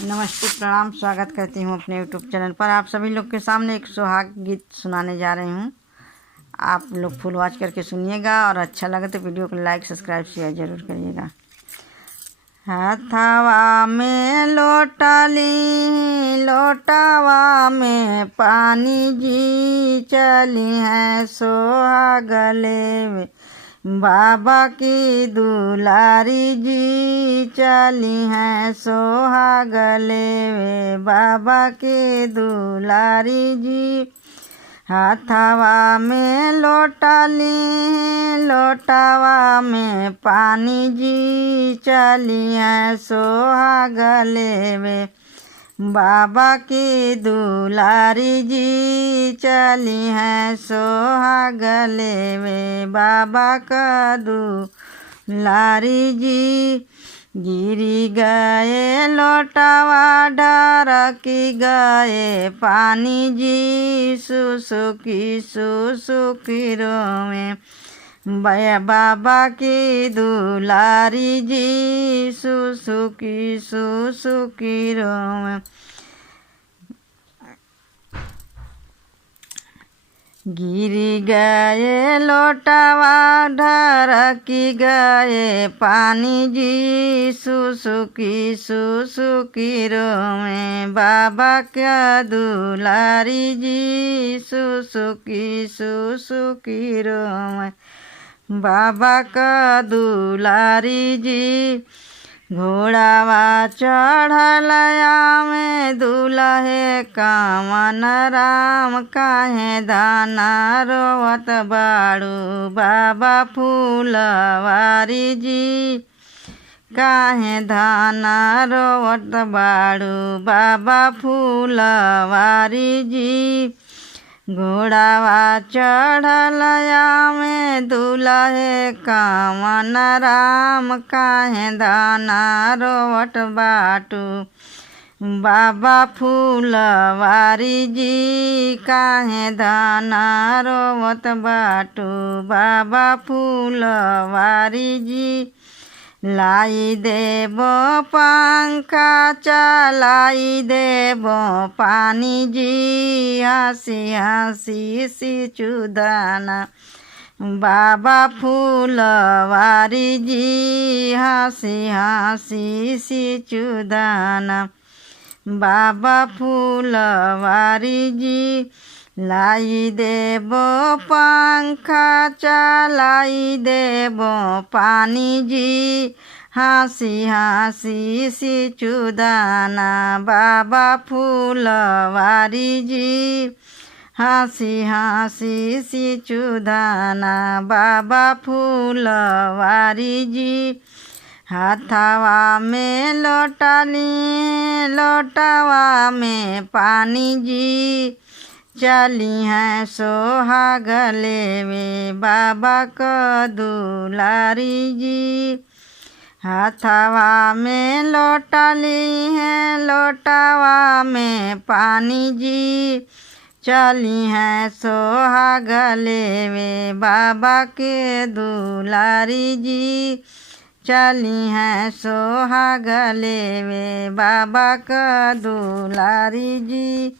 नमस्ते, प्रणाम। स्वागत करती हूँ अपने यूट्यूब चैनल पर। आप सभी लोग के सामने एक सुहाग गीत सुनाने जा रही हूँ। आप लोग फुल वॉच करके सुनिएगा और अच्छा लगे तो वीडियो को लाइक, सब्सक्राइब, शेयर जरूर करिएगा। हथवा में लोटाली, लोटावा में पानी जी, चली है सोहागले में बाबा की दुलारी जी, चली हैं सोहागले में बाबा की दुलारी जी। हाथवा में लोटाली, लोटावा में पानी जी, चली हैं सोहागले में बाबा की दुलारी जी, चली हैं सोहागले में बाबा का दुलारी जी। गिरी गए लोटावा, ढरकी गए पानी जी, सुसुकी सुसुकी रोवे बाबा की दुलारी जी, सुसुकी सुसुकी रोवे। गिरी गए लोटावा, ढरकी गए पानी जी, सुसुकी सुसुकी रोवे बाबा का दुलारी जी, सुसुकी सुसुकी रोवे बाबा का दुलारी जी। घोड़ावा चढ़लया में दुल्हे कामन राम, काहे दाना रोवत बाड़ू बाबा फूलवारी जी, काहे धाना रोवत बाड़ू बाबा फूलवारी जी। घोड़ावा चढ़लया में दुल्हे कामन राम, काहे दाना रोवत बाटू बाबा फूलवारी जी, काहे दाना रोवत बाटू बाबा फूलवारी जी। लाई देबो पंखा, चलाई देबो पानी जी, हंसी हंसी सी चुदाना बाबा फूलवारी जी, हंसी हंसी सी चुदाना बाबा फूलवारी जी। लाई देबो पंखा, चलाई देबो पानी जी, हंसी हंसी सी चुदाना बाबा फूलवारी जी, हंसी हंसी सी चुदाना बाबा फूलवारी जी। हाथवा में लोटाली, लोटावा में पानी जी, चली हैं सोहागले में बाबा का दुलारी जी। हाथवा में लोटाली है, लोटावा में पानी जी, चली हैं सोहागले में बाबा के दुलारी जी, चली हैं सोहागले में बाबा का दुलारी जी।